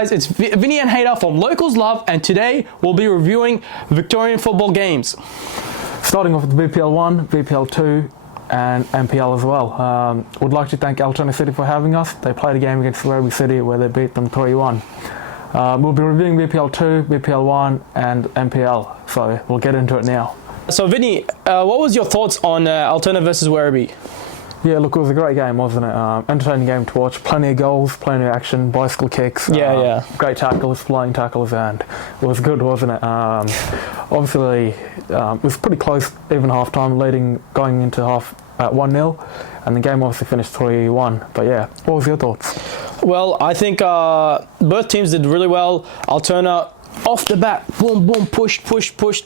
guys? It's Vinny and Hader from Locals Love, and today we'll be reviewing Victorian football games. Starting off with VPL1, VPL2 and NPL as well. Would like to thank Altona City for having us. They played a game against Werribee City where they beat them 3-1. We'll be reviewing VPL2, VPL1 and NPL, so we'll get into it now. So Vinny, what was your thoughts on Altona versus Werribee? Yeah, look, it was a great game, wasn't it? Entertaining game to watch. Plenty of goals, plenty of action, bicycle kicks. Great tackles, flying tackles, and it was good, wasn't it? Obviously, it was pretty close, even half-time, going into half at 1-0, and the game obviously finished 3-1. But yeah, what was your thoughts? Well, I think both teams did really well. Altona, off the bat, boom, boom, push.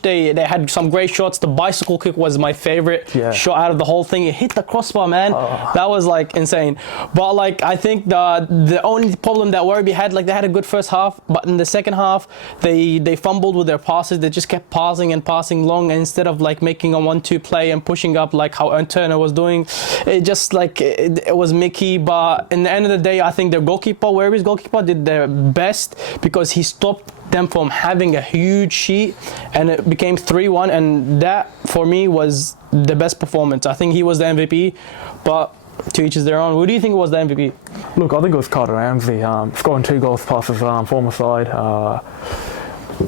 They had some great shots. The bicycle kick was my favorite shot out of the whole thing. It hit the crossbar, man. That was like insane. But like, I think the only problem that Werribee had, like, they had a good first half, but in the second half, they fumbled with their passes. They just kept passing long, and instead of like making a 1-2 play and pushing up like how Altona was doing, it just like it was Mickey. But in the end of the day, I think their goalkeeper, Werribee's goalkeeper, did their best because he stopped them from having a huge sheet, and it became 3-1, and that for me was the best performance. I think he was the MVP, but to each is their own. Who do you think was the MVP? Look, I think it was Carter Ramsey, scoring 2 goals past his former side.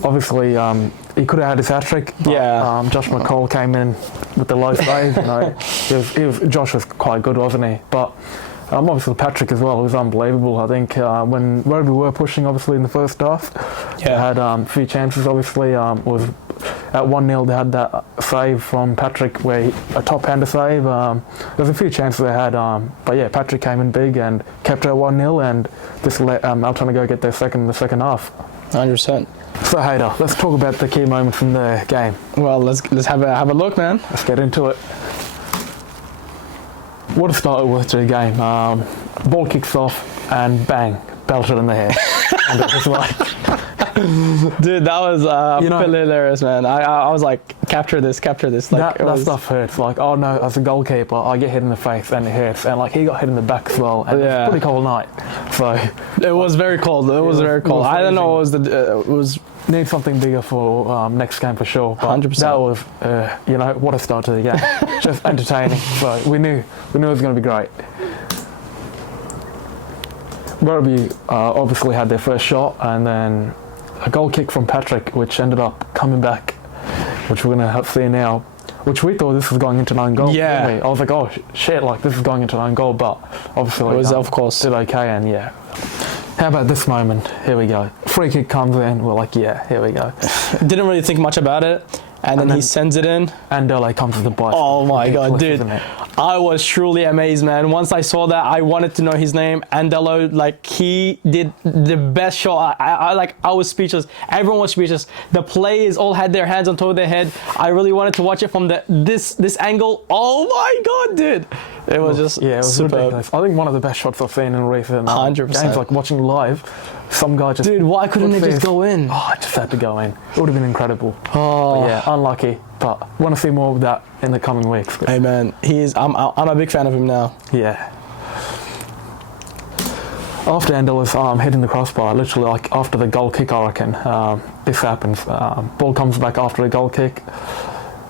Obviously, he could have had his hat-trick, but Josh McCall came in with the low save. Josh was quite good, wasn't he? But obviously Patrick as well, it was unbelievable. I think when Werribee were pushing, obviously in the first half, they had a few chances. Obviously, was at 1-0 they had that save from Patrick, where a top-hander save. There's a few chances they had, but yeah, Patrick came in big and kept it at 1-0, and just let Altona go get their second in the second half. 100%. So Hader, let's talk about the key moments from the game. Well, let's have a look, man. Let's get into it. What a start it was to the game. Ball kicks off and bang, belted in the head. And it was like... Dude, that was hilarious, man. I was like, capture this. Like, that stuff hurts. Like, oh no, as a goalkeeper, I get hit in the face and it hurts. And like, he got hit in the back as well. And it was a pretty cold night. So it was very cold. It was very cold. I don't know. It was need something bigger for next game for sure. 100%. That was, what a start to the game. Just entertaining. So we knew it was going to be great. Werribee obviously had their first shot, and then a goal kick from Patrick, which ended up coming back, which we're going to see now. Which we thought this was going into an own goal. Yeah. Didn't we? I was like, oh shit, like this is going into an own goal, but obviously it was, of course, did okay, and yeah. How about this moment? Here we go. Free kick comes in. We're like, yeah, here we go. Didn't really think much about it. And then he sends it in. And Dele comes with the bike. Oh my god, dude. I was truly amazed, man. Once I saw that, I wanted to know his name. Andelo, like, he did the best shot. I was speechless. Everyone was speechless. The players all had their hands on top of their head. I really wanted to watch it from this angle. Oh my god, dude. It was just it was superb. Ridiculous. I think one of the best shots I've seen in recent 100%. games, like watching live. Some guy just... Dude, why couldn't it just go in? Oh, it just had to go in. It would have been incredible. Oh. But yeah, unlucky. But want to see more of that in the coming weeks. Hey man, I'm a big fan of him now. Yeah. After Andelo's hitting the crossbar, literally like after the goal kick, I reckon, this happens. Ball comes back after the goal kick,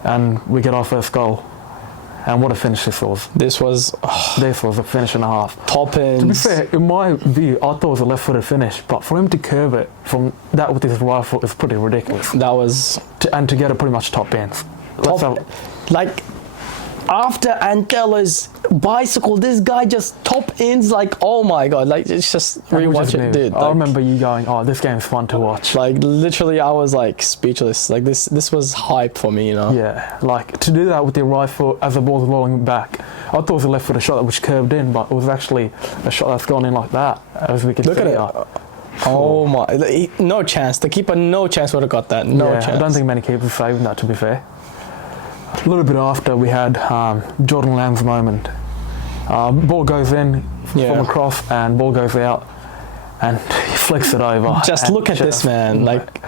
and we get our first goal. And what a finish this was. This was a finish and a half. Top ends. To be fair, in my view, I thought it was a left-footed finish, but for him to curve it from that with his right foot is pretty ridiculous. That was... And to get it pretty much top ends. Like, after Antella's bicycle, this guy just top ends, like, oh my god, like, it's just rewatch it, dude. I remember you going, oh, this game's fun to watch. Like, literally, I was like speechless. Like, this was hype for me, you know. Yeah, like to do that with your right foot as the ball's rolling back. I thought it was a left footed shot which curved in, but it was actually a shot that's gone in like that, as we can see. Look at it. Oh my, no chance. The keeper, no chance would have got that. No chance. I don't think many keepers saved that, to be fair. A little bit after, we had Jordan Lamb's moment. Ball goes in from across, and ball goes out, and he flicks it over. Just look at this, man. Like,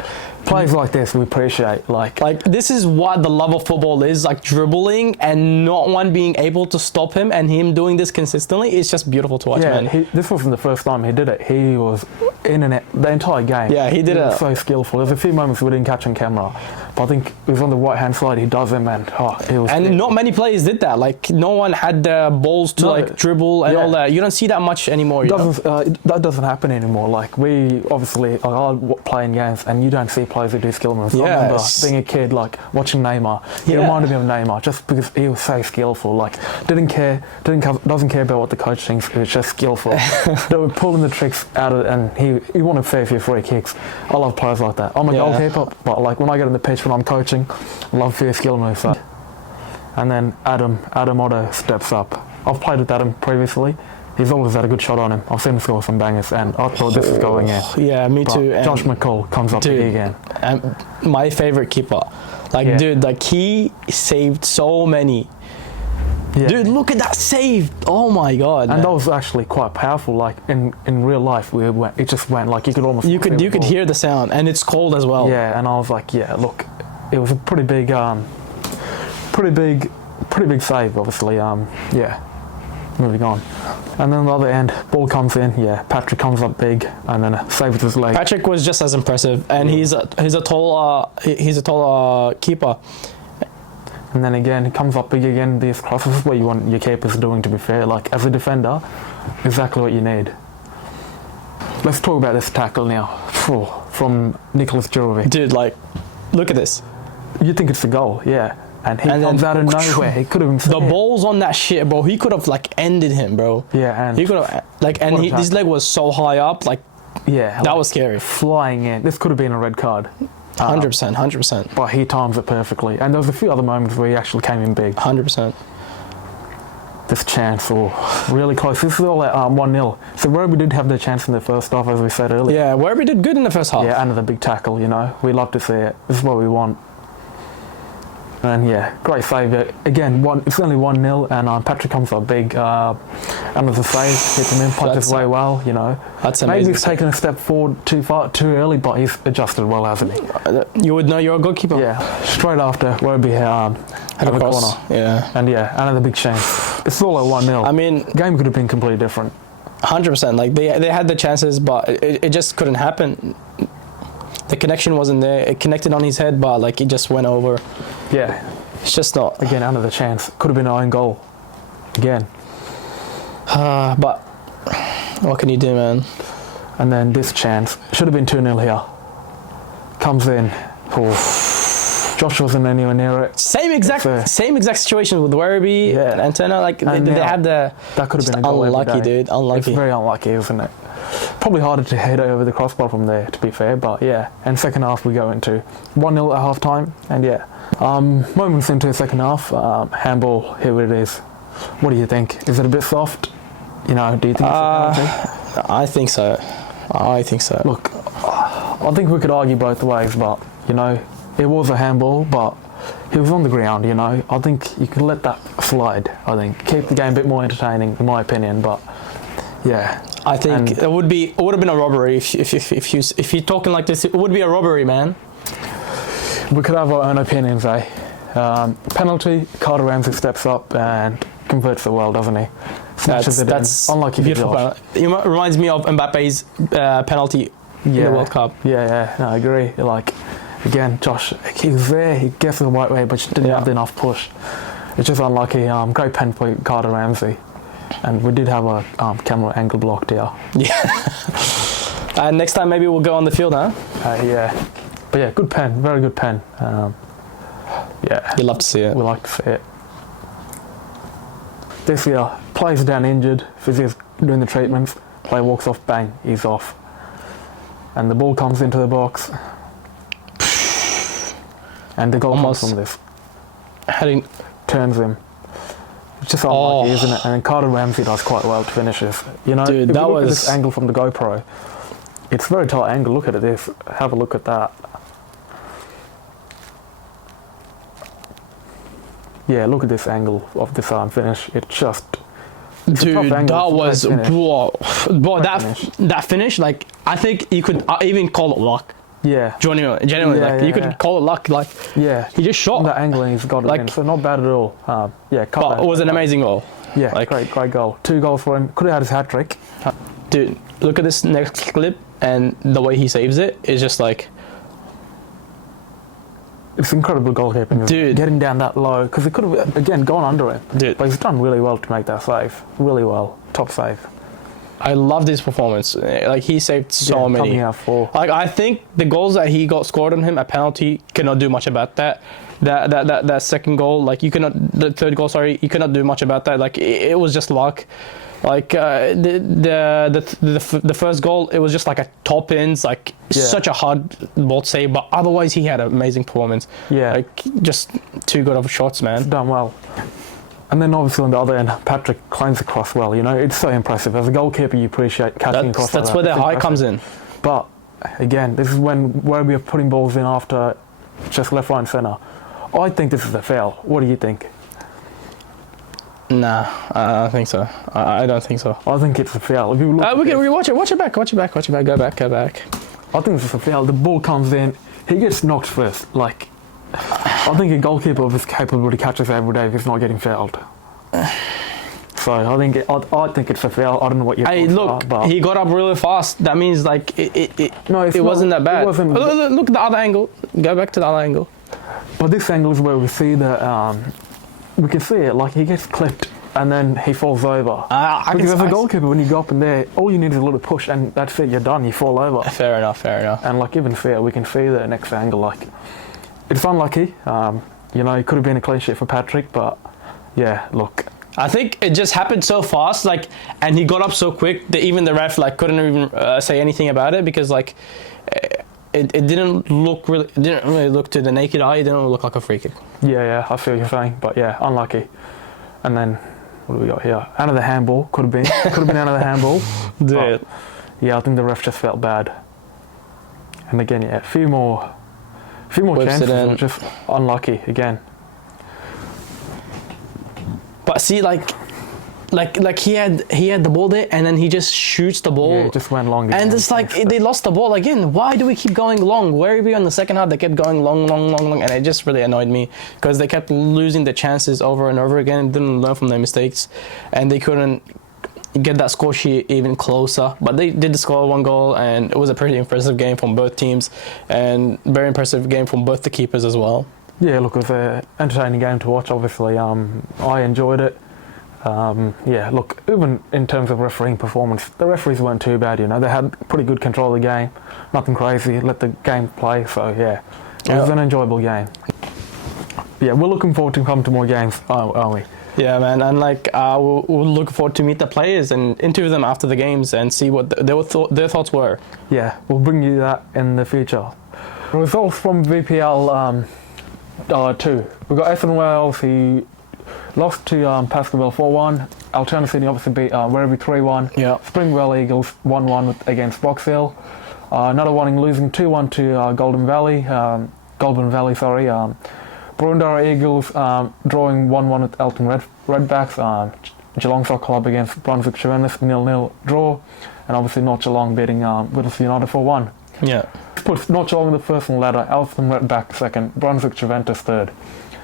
Plays like this we appreciate. Like this is what the love of football is, like dribbling and not one being able to stop him, and him doing this consistently. It's just beautiful to watch, man. This wasn't the first time he did it. He was in the entire game. Yeah, he did it. Was so skillful. There's a few moments we didn't catch on camera, but I think it was on the right hand side. He does it, man. It was. And not many players did that. Like no one had the balls to like dribble and all that. You don't see that much anymore. That doesn't happen anymore. Like we obviously are playing games, and you don't see players who do skill moves. I remember being a kid, like watching Neymar. He reminded me of Neymar just because he was so skillful. Like doesn't care about what the coach thinks. He was just skillful. They were pulling the tricks out of it, and he wanted fair few free kicks. I love players like that. I'm a goalkeeper, but like when I get on the pitch when I'm coaching, I love fair skill moves. And then Adam Otto steps up. I've played with Adam previously. He's always had a good shot on him. I've seen him score some bangers, and I thought this was going in. Yeah, me too. Josh McCall comes up big again. My favorite keeper. Dude, like he saved so many. Yeah. Dude, look at that save! Oh my god! And that was actually quite powerful. Like in real life, it just went like you could almost. You could hear the sound, and it's cold as well. Yeah, and I was like, yeah, look, it was a pretty big save, obviously. Yeah. Moving on. And then on the other end, ball comes in. Yeah, Patrick comes up big, and then a save with his leg. Patrick was just as impressive, and he's a tall keeper. And then again, he comes up big again. These crosses is what you want your keepers doing. To be fair, like as a defender, exactly what you need. Let's talk about this tackle now. From Nicholas Werribee. Dude, like, look at this. You think it's a goal, yeah. And he comes out of nowhere. He could have the ball's on that shit, bro. He could have like ended him, bro. Yeah, and he could have his leg was so high up, like that was scary. Flying in. This could have been a red card. 100%. But he times it perfectly. And there was a few other moments where he actually came in big. 100%. This chance, really close. This is all at 1-0. So Werribee did have their chance in the first half, as we said earlier. Yeah, Werribee did good in the first half. Yeah, and the big tackle, you know. We love to see it. This is what we want. And yeah, great save. Again, it's only 1-0, and Patrick comes up big. Under the save, hits him in, punches way well, you know. That's amazing. Maybe he's taken a step forward too early, but he's adjusted well, hasn't he? You would know you're a goalkeeper. Yeah, straight after Werribee had a corner. Yeah. And another big chance. It's all at 1-0. I mean, game could have been completely different. 100%. Like they had the chances, but it just couldn't happen. The connection wasn't there. It connected on his head, but like it just went over. Yeah. It's just not. Again, another chance. Could have been an own goal. Again. But what can you do, man? And then this chance. Should have been 2-0 here. Comes in. Josh wasn't anywhere near it. Same exact situation with Werribee and Altona. Like they had the. That could have been a goal. Unlucky, dude. Unlucky. It's very unlucky, isn't it? Probably harder to head over the crossbar from there, to be fair. But yeah. And second half we go into 1-0 at half time, and moments into the second half, handball. Here it is. What do you think? Is it a bit soft? You know, do you think it's a penalty? I think so. Look, I think we could argue both ways, but you know, it was a handball, but he was on the ground. You know, I think you can let that slide. I think keep the game a bit more entertaining, in my opinion. But yeah, I think it would have been a robbery if you're talking like this. It would be a robbery, man. We could have our own opinions, eh? Penalty. Carter Ramsey steps up and converts it well, doesn't he? That's unlucky. Beautiful. It reminds me of Mbappe's penalty in the World Cup. Yeah. No, I agree. Like, again, Josh, he was there. He gets it the right way, but just didn't have enough push. It's just unlucky. Great pen for Carter Ramsey, and we did have a camera angle blocked here. Yeah. Next time maybe we'll go on the field, huh? Yeah. But yeah, good pen. Very good pen. Yeah. You love to see it. We like to see it. This year, player's down injured, physio's doing the treatments, player walks off, bang, he's off. And the ball comes into the box. And the goal comes from this. Turns him. It's just unlucky, isn't it? And Carter Ramsey does quite well to finish this. You know, dude, if you look at this angle from the GoPro, it's a very tight angle. Look at this. Have a look at that. Yeah, look at this angle of this finish. It's just... Dude, that was... Bro, that finish, like, I think you could even call it luck. Yeah. Genuinely, Yeah, like yeah, you could yeah. call it luck. Like Yeah. he just shot. That angling, he's got it Like- in, so not bad at all. Yeah, But it was an amazing goal. Yeah, like- great goal. 2 goals for him. Could have had his hat trick. Dude, look at this next clip and the way he saves it is just like, It's incredible goalkeeping. Dude. Getting down that low, because he could have, again, gone under him. dude. But he's done really well to make that save. Really well. Top save. I love this performance. Like he saved so Yeah, many. coming out for. Like I think the goals that he got scored on him, a penalty, cannot do much about that. That second goal, like the third goal, sorry, you cannot do much about that. Like it was just luck. Like the first goal, it was just like a top ins, like such a hard ball to save. But otherwise, he had an amazing performance. Yeah. Like just too good of shots, man. Done well. And then obviously on the other end, Patrick claims the cross well. You know, it's so impressive. As a goalkeeper, you appreciate catching a cross. That's where the high comes in. But again, this is when Werribee are putting balls in after just left, right, and centre. I think this is a foul. What do you think? Nah, I don't think so. I don't think so. I think it's a foul. If you look, We can rewatch it. Watch it back. Go back. I think it's a foul. The ball comes in. He gets knocked first. Like, I think a goalkeeper of his capability catches every day if he's not getting fouled. So I think it's a foul. I don't know what your Hey, thoughts look, are, but he got up really fast. That means like no, it wasn't that bad. It wasn't, Look at the other angle. Go back to the other angle. but this angle is where we see we can see it. Like he gets clipped and then he falls over. Because as a goalkeeper, when you go up in there, all you need is a little push, and that's it. You're done. You fall over. Fair enough. And like even fair, we can see the next angle. Like it's unlucky. You know, it could have been a clean sheet for Patrick, but yeah, look. I think it just happened so fast, like, and he got up so quick that even the ref like couldn't even say anything about it because like it didn't really look to the naked eye. It didn't look like a free kick. Yeah, I feel what you're saying, but yeah, unlucky. And then what do we got here? Out of the handball, could have been out of the handball. Dude. Yeah, I think the ref just felt bad. And again, yeah, a few more chances, were just unlucky again. But see, like he had the ball there, and then he just shoots the ball. Yeah, it just went long. And it's like they lost the ball again. Why do we keep going long? Werribee on the second half, they kept going long, and it just really annoyed me because they kept losing the chances over and over again and didn't learn from their mistakes, and they couldn't get that score sheet even closer. But they did score 1 goal, and it was a pretty impressive game from both teams, and very impressive game from both the keepers as well. Yeah, look, it was an entertaining game to watch, obviously. I enjoyed it. Yeah, look, even in terms of refereeing performance, the referees weren't too bad, you know. They had pretty good control of the game. Nothing crazy, let the game play. So, yeah, it was an enjoyable game. Yeah, we're looking forward to come to more games, aren't we? Yeah, man, and like we'll look forward to meet the players and interview them after the games and see what their thoughts were. Yeah, we'll bring you that in the future. Results from VPL 2. We've got Essendon Wales, who lost to Pascalville 4-1. Altona City obviously beat Werribee 3-1. Yeah. Springvale Eagles 1-1 against Box Hill. Another one losing 2-1 to Golden Valley. Boroondara Eagles drawing 1-1 with Elton Redbacks. Geelong Soccer Club against Brunswick Juventus 0-0 draw. And obviously North Geelong beating Whittlesea United 4-1. Yeah. Puts North Geelong in the first on the ladder, Elton Redback second, Brunswick Juventus third.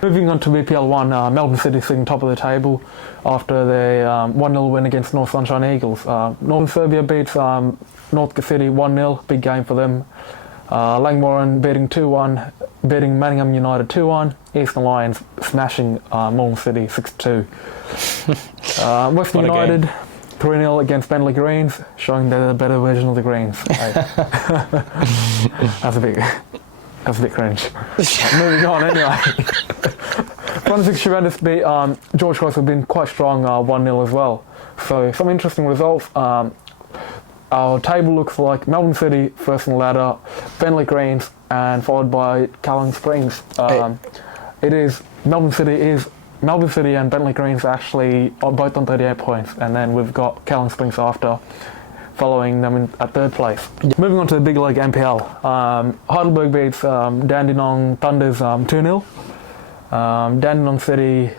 Moving on to VPL1, Melbourne City sitting top of the table after their 1-0 win against North Sunshine Eagles. Northern Serbia beats North City 1-0, big game for them. Langwarrin beating 2-1, beating Manningham United 2-1. Eastern Lions smashing Melbourne City 6-2. Western United 3-0 against Bentley Greens, showing they're the better version of the Greens. That's a bit cringe. Moving on anyway. Brunswick Juventus beat George Cross, have been quite strong 1-0 as well. So some interesting results. Our table looks like Melbourne City first on the ladder, Bentley Greens, and followed by Callan Springs. It is Melbourne City and Bentley Greens actually are both on 38 points, and then we've got Callan Springs after, following them at third place. Moving on to the big league NPL. Heidelberg beats Dandenong Thunders 2-0. Dandenong City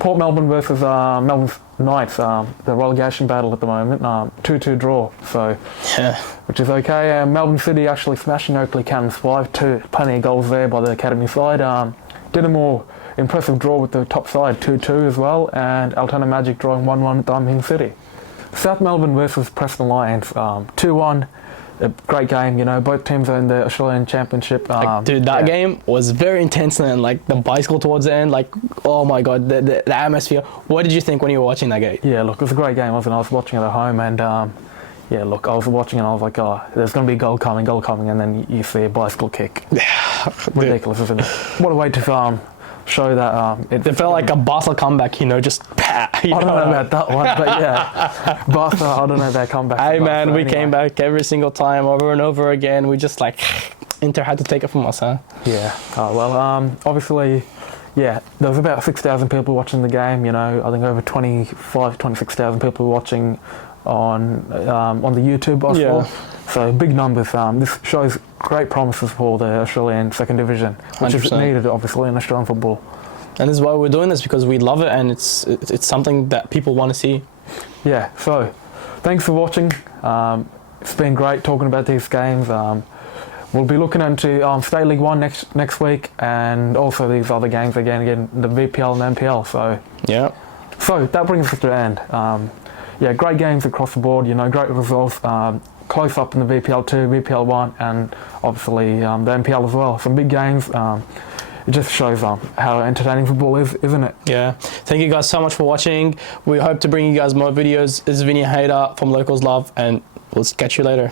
Port Melbourne versus Melbourne Knights, the relegation battle at the moment, 2-2 draw, so which is okay. Melbourne City actually smashing Oakley Cannons 5-2, plenty of goals there by the academy side. Did a more impressive draw with the top side, 2-2 as well, and Altona Magic drawing 1-1 at Diamond City. South Melbourne versus Preston Lions, 2-1. A great game, you know, both teams are in the Australian Championship. Dude, that game was very intense, and like the bicycle towards the end, like, oh my god, the atmosphere. What did you think when you were watching that game? Yeah, look, it was a great game, wasn't it? I was watching it at home, and yeah, look, I was watching and I was like, oh, there's going to be a goal coming, and then you see a bicycle kick. Ridiculous, isn't it? What a way to show that. It felt like a Barca comeback, you know, just I don't know about that one, but yeah, Barca, I don't know about comeback. Hey man, we came back every single time, over and over again. We just like, Inter had to take it from us, huh? Yeah, well, obviously, yeah, there was about 6,000 people watching the game, you know, I think over 26,000 people watching on the YouTube as well. So big numbers. This shows great promises for the Australian second division, which 100%. Is needed obviously in Australian football. And this is why we're doing this, because we love it and it's something that people want to see. Yeah. So thanks for watching. It's been great talking about these games. We'll be looking into State League 1 next week, and also these other games again the VPL and NPL. So yeah. So that brings us to the end. Yeah, great games across the board. You know, great results. Close up in the VPL2, VPL1, and obviously the NPL as well. Some big games. It just shows how entertaining football is, isn't it? Yeah. Thank you guys so much for watching. We hope to bring you guys more videos. This is Vinny Hayter from Locals Love, and we'll catch you later.